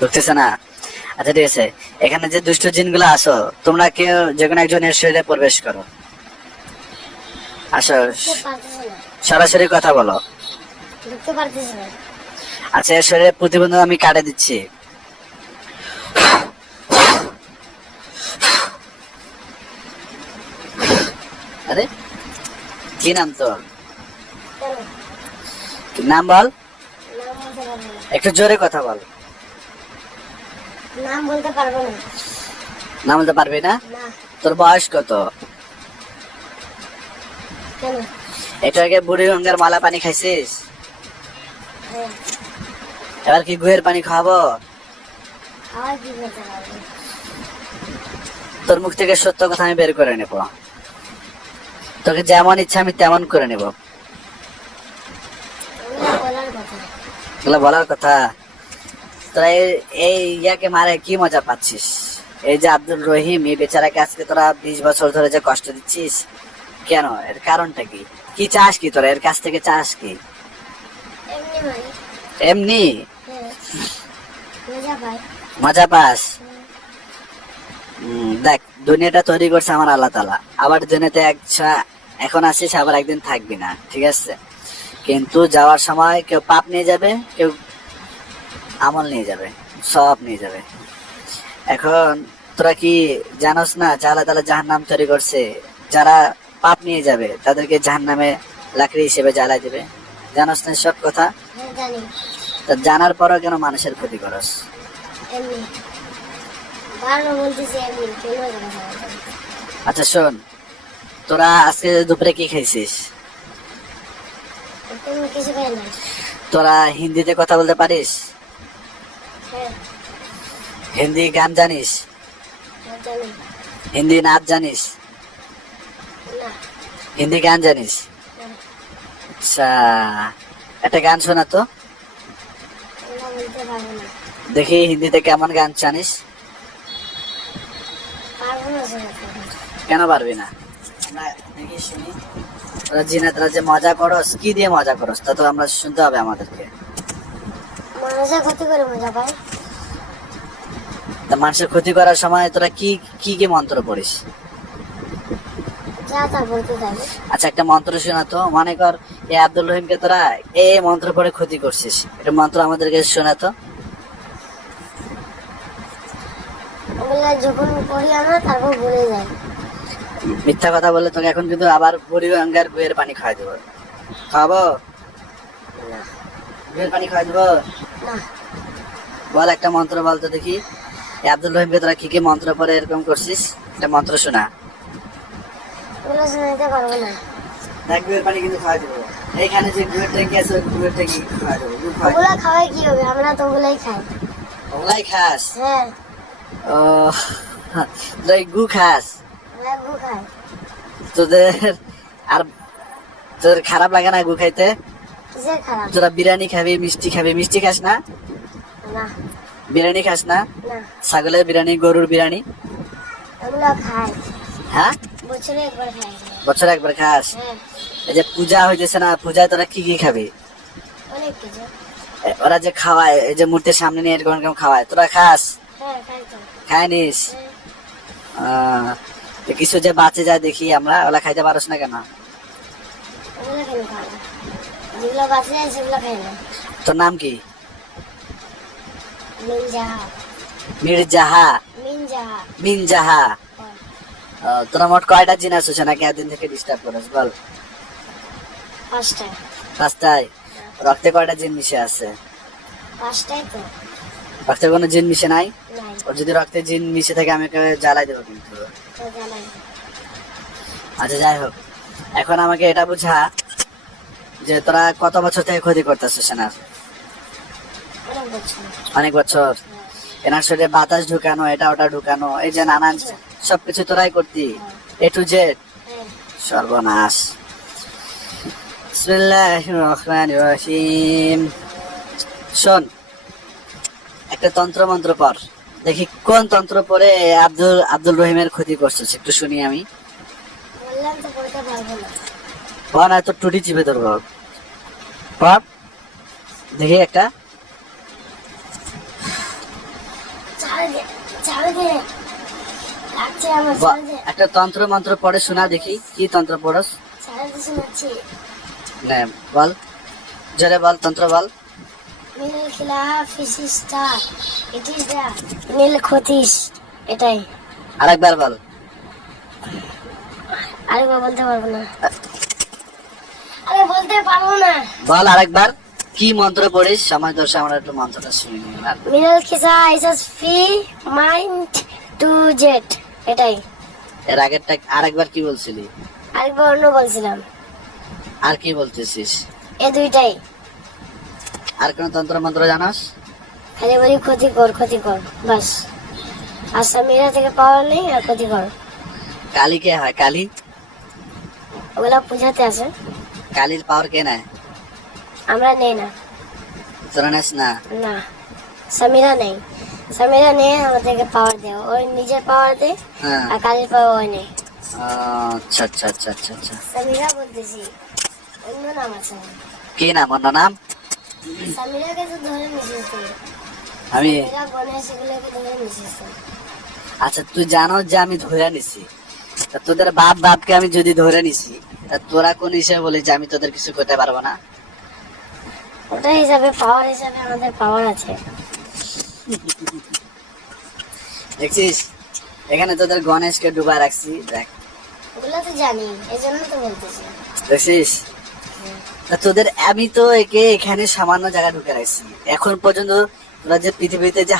ঢুকতেছে না? আচ্ছা ঠিক আছে, এখানে যে দুষ্ট জিনগুলো আসো, তোমরা কেউ যে কোনো একজনের শরীরে প্রবেশ করো। আসো, সরাসরি কথা বলো। আচ্ছা, এর শরীরে প্রতিবন্ধক আমি কাটে দিচ্ছি। আরে কি নাম তোর? নাম বল, একটু জোরে কথা বল। নাম বলতে পারবো না। নাম বলতে পারবি না? তোর বয়স কত? কেন? একটু আগে বুড়ি গঙ্গার মালা পানি খাইছিস? হ্যাঁ। এবার কি গুহের পানি খাওয়াবো? আবার কি বলতে পারবো? তোর মুখ থেকে সত্য কথা আমি বের করে নেব, তোকে যেমন ইচ্ছা আমি তেমন করে নেব। এগুলো বলার কথা। তোরা এই ইয়াকে মারে কি মজা পাচ্ছিস? এই যে আব্দুল রহিম, এই বেচারাকে আজকে তোরা 20 বছর ধরে যে কষ্ট দিচ্ছিস, কেন? এর কারণটা কি? কি চাস কি তোরা এর কাছ থেকে? চাস কি? এমনি মজা পাস? দেখ, দুনিয়াটা তৈরি করছে আমার আল্লাহ তাআলা। আবার দুনিয়াতে এখন আসিস, আবার একদিন থাকবি না, ঠিক আছে? কিন্তু যাওয়ার সময় কেউ পাপ নিয়ে যাবে, কেউ আমল নিয়ে যাবে, সব নিয়ে যাবে। এখন তোরা কি জানোস না যে আল্লাহ তাআলা জাহান্নাম তৈরি করছে? যারা পাপ নিয়ে যাবে তাদেরকে জাহান্নামে লাকড়ি হিসেবে জ্বালাই দেবে। জানোস না সব কথা? তা জানার পরও কেন মানুষের ক্ষতি করস? আচ্ছা শোন, তোরা আজকে দুপুরে কি খাইছিস? তোরা হিন্দিতে কথা বলতে পারিস? হিন্দি গান জানিস? হিন্দি নাচ জানিস? হিন্দি গান জানিস? আচ্ছা, একটা গান শোনা তো দেখি, হিন্দিতে কেমন গান জানিস? কেন পারবি না? দেখি শুনি। তোরা জিনাতরা যে মজা করস, কি দিয়ে মজা করস তা তো আমরা শুনতে হবে আমাদেরকে। তা মানুষের ক্ষতি করার সময় তোরা কি কি কি মন্ত্র পড়িস? আচ্ছা, একটা মন্ত্র শোনা তো। মনে কর এই আব্দুল রহিমকে তোরা এই মন্ত্র পড়ে ক্ষতি করছিস, এটা মন্ত্র আমাদেরকে শোনা তো। যখন পড়ি আমরা তারপর ভুলে যাই। মিথ্যা কথা বললে তোকে এখন কিন্তু আবার বুড়ি গঙ্গার গুহের পানি খাওয়াই দেবো। খাওয়াবো? গুহের পানি খাওয়াই দেবো? বল একটা মন্ত্র বল তো দেখি। আব্দুল রহিমকে তোরা কি কি মন্ত্র পড়ে এরকম করছিস? একটা মন্ত্র শোনা। দেখ, গুহের পানি কিন্তু খাওয়াই দেবো। এইখানে যে গুহের ট্যাঙ্কি আছে, গুহের ট্যাঙ্কি খাওয়াই দেবো। ওগুলা খাওয়াই কি হবে? আমরা তো ওগুলাই খাই। ওগুলাই খাস? হ্যাঁ। ও, তুই গু খাস? গু খাই। তোদের আর তোদের খারাপ লাগে না গু খাইতে? তোরা বিরিয়ানি খাবি, মিষ্টি খাবি। মিষ্টি খাস না? বিরিয়ানি খাস না? ছাগলের বিরিয়ানি, গরুর বিরিয়ানি? হ্যাঁ, বছরে একবার খাস? এই যে পূজা হইতেছে না, পূজায় তোরা কি কি খাবি? ওরা যে খাওয়ায়, এই যে মূর্তির সামনে নিয়ে এরকম খাওয়ায়, তোরা খাস? খাইনিস? কিছু যে বাঁচে যায় দেখি আমরা, ওলা খাইতে পারস না কেন? তোর নাম কি? মির্জাহা? মিনজাহা? তোরা মোট কয়টা জিন আসছে নাকি একদিন থেকে ডিস্টার্ব করিস বল? পাঁচটায়? রক্তে কয়টা জিন মিশে আছে? রক্তে কোনো জিন মিশে নাই? ও যদি রক্তে জিন মিশে থাকে আমি জ্বালাই দেবো কিন্তু। আচ্ছা যাই হোক, এখন আমাকে এটা বুঝা যে তোরা কত বছর থেকে ক্ষতি করতেছিস এনার? অনেক বছর। এনার শরীরে বাতাস ঢুকানো, এটা ওটা ঢুকানো, এই যে নানান সবকিছু তোরাই করতি, এ টু জেড। সর্বনাশ। বিসমিল্লাহির রহমানির রহিম। শোন, একটা তন্ত্র মন্ত্র পড় দেখি, কোন তন্ত্র পড়ে আব্দুল রহিমের ক্ষতি করছিস একটু শুনি আমি। না তো টুটি চিপে ধরবো। দেখি একটা ছাড়ে দে লাগছে আমার, ব- ছাড়ে দে, একটা তন্ত্র মন্ত্র পড়ে শোনা দেখি, কি তন্ত্র পড়স? ছাড়ে দে, শোনাচ্ছি। না বল, জোরে বল, তন্ত্র বল। মিল খিলা fish star, it is the নীল খতিস, এটাই। আরেকবার বল। আরেকবার বলতে পারবো না, আরে বলতে পারবো না। বল আরেকবার, কি মন্ত্র পড়িস? সময় দর্শে আমরা একটু মন্ত্রটা শুনি এবার। মিনাল খিসা ইসাস ফি মাইন্ড টু জেট, এটাই। এর আগেরটা আরেকবার কি বলছিলি? আরেকবার অন্য বলছিলাম, আর কি বলতেছিস? এ দুইটাই। আর কোন তন্ত্র মন্ত্র জানাস? খালি বলি ক্ষতি কর, ক্ষতি কর, বাস। আর সামিরা থেকে পাওয়ার নেই, আর ক্ষতি কর। কালী কে হয়? কালী? ওগুলা পূজাতে আছে, কালীর পাওয়ার কে নেয়? আমরা নেই না। তোরা নেস না? না, সামিরা নেই। সামিরা নেই, আমাদেরকে পাওয়ার দেয়, ওই নিজের পাওয়ার দেয়। হ্যাঁ। আর কালীর পাওয়ার ওই নেই। আচ্ছা আচ্ছা আচ্ছা আচ্ছা আচ্ছা। সামিরা বলতেছি, অন্য নাম আছে। কি নাম? অন্য নাম? সামিরাকে তো ধরে মিশিয়েছে, আমি, সামিরা গণেশ এগুলোকে ধরে মিশিয়েছে। আচ্ছা তুই জানো যে আমি ধরে নিছি, তা তোদের বাপ বাপকে আমি যদি ধরে নিছি, তা তোরা কোন হিসেবে বলিস যে আমি তোদের কিছু করতে পারবো না? ওটা হিসাবে, পাওয়ার হিসাবে আমাদের পাওয়ার আছে। দেখছিস, এখানে তোদের গণেশকে ডুবা রাখছি, দেখ। ওগুলো তো জানি, এই জন্য তো বলতেছি। দেখছিস, তা তোদের আমি তো একে এখানে সামান্য জায়গা ঢুকে রাখছি, এখন পর্যন্ত তোরা যে পৃথিবীতে যে